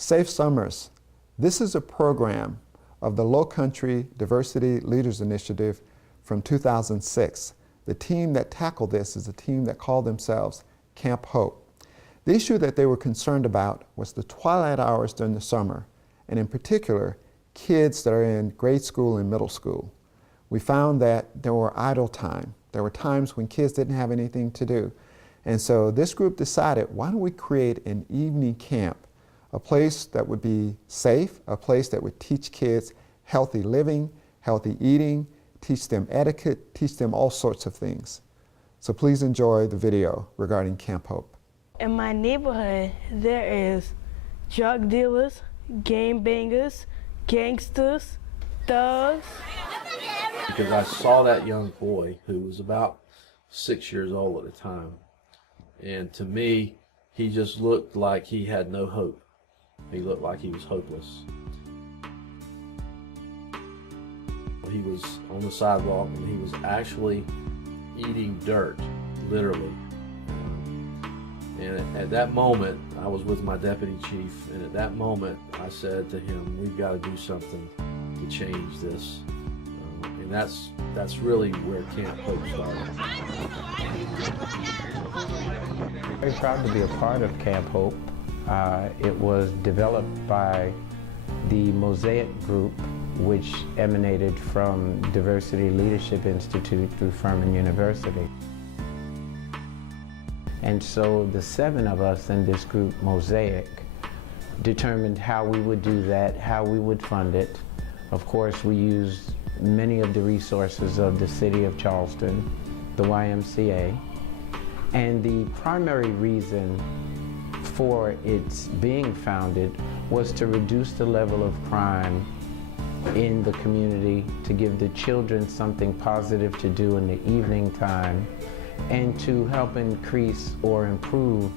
Safe Summers. This is a program of the Low Country Diversity Leaders Initiative from 2006. The team that tackled this is a team that called themselves Camp Hope. The issue that they were concerned about was the twilight hours during the summer, and in particular, kids that are in grade school and middle school. We found that there were idle time. There were times when kids didn't have anything to do. And so this group decided, why don't we create an evening camp, a place that would be safe, a place that would teach kids healthy living, healthy eating, teach them etiquette, teach them all sorts of things. So please enjoy the video regarding Camp Hope. In my neighborhood, there is drug dealers, game bangers, gangsters, thugs. Because I saw that young boy who was about 6 years old at the time, and to me, he just looked like he had no hope. He looked like he was hopeless. He was on the sidewalk and he was actually eating dirt, literally. And at that moment, I was with my deputy chief, and at that moment, I said to him, we've got to do something to change this. And that's really where Camp Hope started. Very proud to be a part of Camp Hope. It was developed by the Mosaic Group, which emanated from Diversity Leadership Institute through Furman University. And so the 7 of us in this group, Mosaic, determined how we would do that, how we would fund it. Of course, we used many of the resources of the city of Charleston, the YMCA, and the primary reason for its being founded was to reduce the level of crime in the community, to give the children something positive to do in the evening time, and to help increase or improve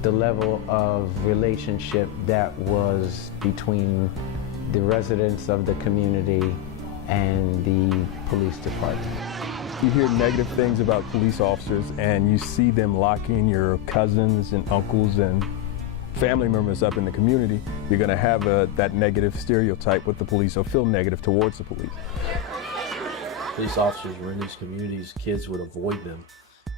the level of relationship that was between the residents of the community and the police department. You hear negative things about police officers and you see them locking your cousins and uncles and family members up in the community, you're going to have that negative stereotype with the police or feel negative towards the police. Police officers were in these communities, kids would avoid them.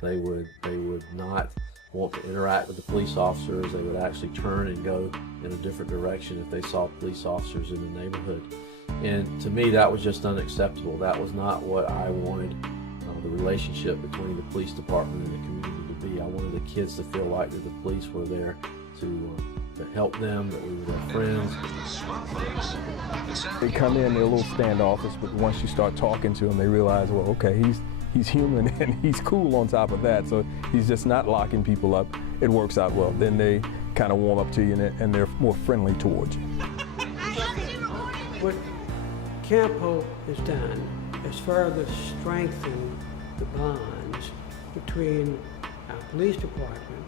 They would not want to interact with the police officers. They would actually turn and go in a different direction if they saw police officers in the neighborhood. And to me, that was just unacceptable. That was not what I wanted the relationship between the police department and the community to be. I wanted the kids to feel like that the police were there to help them, that we were their friends. They come in, they're a little standoffish, but once you start talking to them, they realize, well, okay, he's human and he's cool on top of that, so he's just not locking people up. It works out well. Then they kind of warm up to you and they're more friendly towards you. What Camp Hope has done is further strengthen the bonds between our police department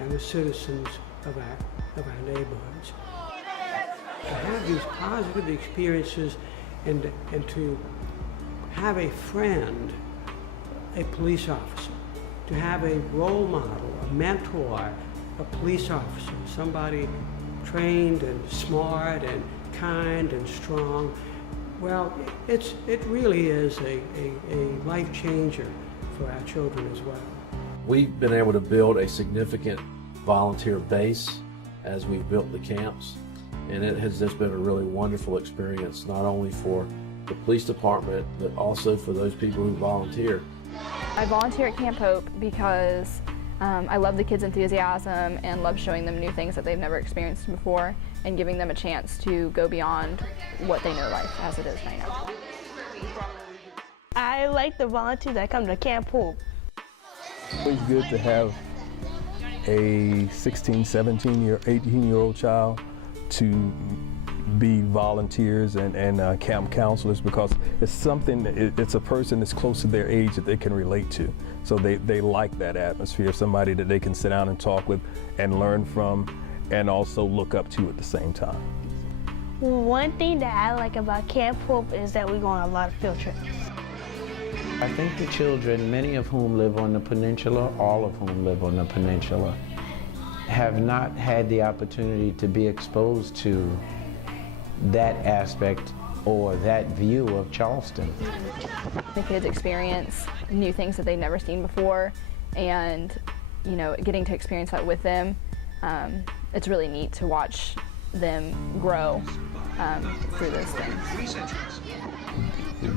and the citizens of our neighborhoods. To have these positive experiences and to have a friend, a police officer, to have a role model, a mentor, a police officer, somebody trained and smart and kind and strong. Well, it really is a life changer for our children as well. We've been able to build a significant volunteer base as we've built the camps, and it has just been a really wonderful experience, not only for the police department, but also for those people who volunteer. I volunteer at Camp Hope because I love the kids' enthusiasm and love showing them new things that they've never experienced before and giving them a chance to go beyond what they know life as it is right now. I like the volunteers that come to Camp Hope. It's good to have a 16, 17, 18-year-old child to be volunteers and camp counselors, because it's a person that's close to their age that they can relate to. So they like that atmosphere, somebody that they can sit down and talk with and learn from and also look up to at the same time. One thing that I like about Camp Hope is that we go on a lot of field trips. I think the children, many of whom live on the peninsula, all of whom live on the peninsula, have not had the opportunity to be exposed to that aspect or that view of Charleston. The kids experience new things that they've never seen before, and getting to experience that with them, it's really neat to watch them grow through those things.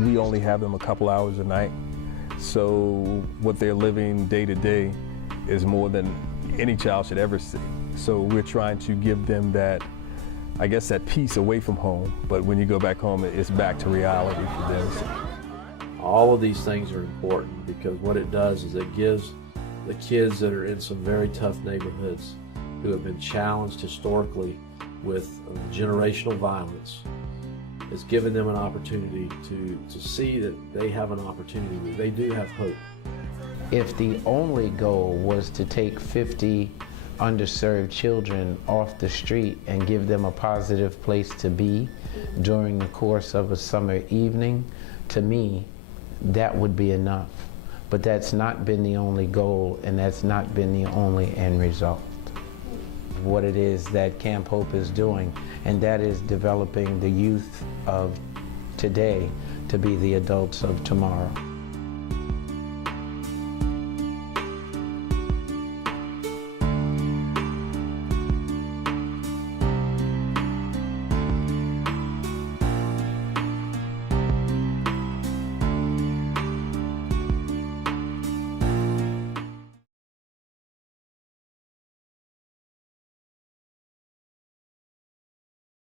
We only have them a couple hours a night, so what they're living day to day is more than any child should ever see. So we're trying to give them that, I guess, that peace away from home, but when you go back home, it's back to reality for them. All of these things are important because what it does is it gives the kids that are in some very tough neighborhoods who have been challenged historically with generational violence, it's given them an opportunity to see that they have an opportunity, that they do have hope. If the only goal was to take 50 underserved children off the street and give them a positive place to be during the course of a summer evening, to me, that would be enough. But that's not been the only goal, and that's not been the only end result. What it is that Camp Hope is doing, and that is developing the youth of today to be the adults of tomorrow.